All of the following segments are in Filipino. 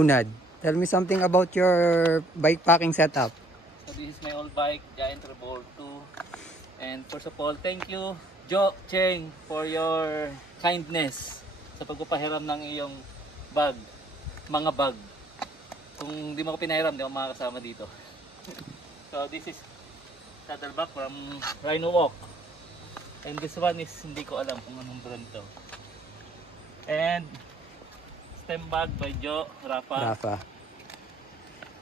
Unad, tell me something about your bike packing setup. So this is my old bike, Giant Revolt 2. And first of all, thank you, Jo Cheng, for your kindness sa pagpapahiram ng iyong bag, mga bag. Kung di mo ko pinahiram, di ako makakasama dito. So this is saddleback from Rhino Walk. And this one is hindi ko alam kung anong brand to. And stem bag by Jo Rafa. Rafa.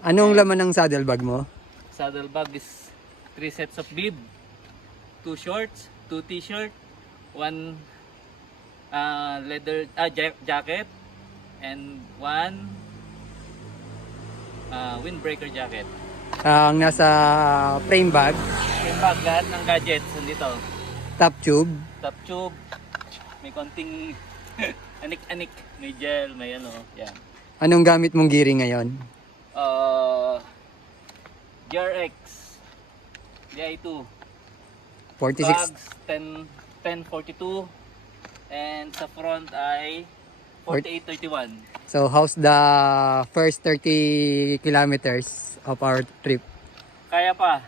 Anong laman ng saddlebag mo? Saddlebag is 3 sets of bib, 2 shorts, 2 t-shirt, 1 leather jacket, and 1 windbreaker jacket. Ang nasa frame bag, Yung bag, lahat ng gadgets nandito. top tube, Top tube, may konting anik-anik, may gel, may ano, yan. anong gamit mong gearing ngayon? GRX DI2 46. bags 1042 and sa front ay 4831. So how's the first 30 kilometers of our trip? Kaya pa,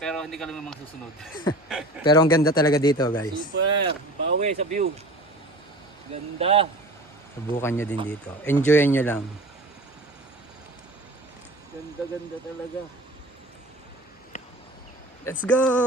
pero hindi ka lang namang susunod. Pero ang ganda talaga dito, guys. Super, bawi sa view, ganda. Subukan nyo din dito. Enjoyin nyo lang. Ganda talaga. Let's go!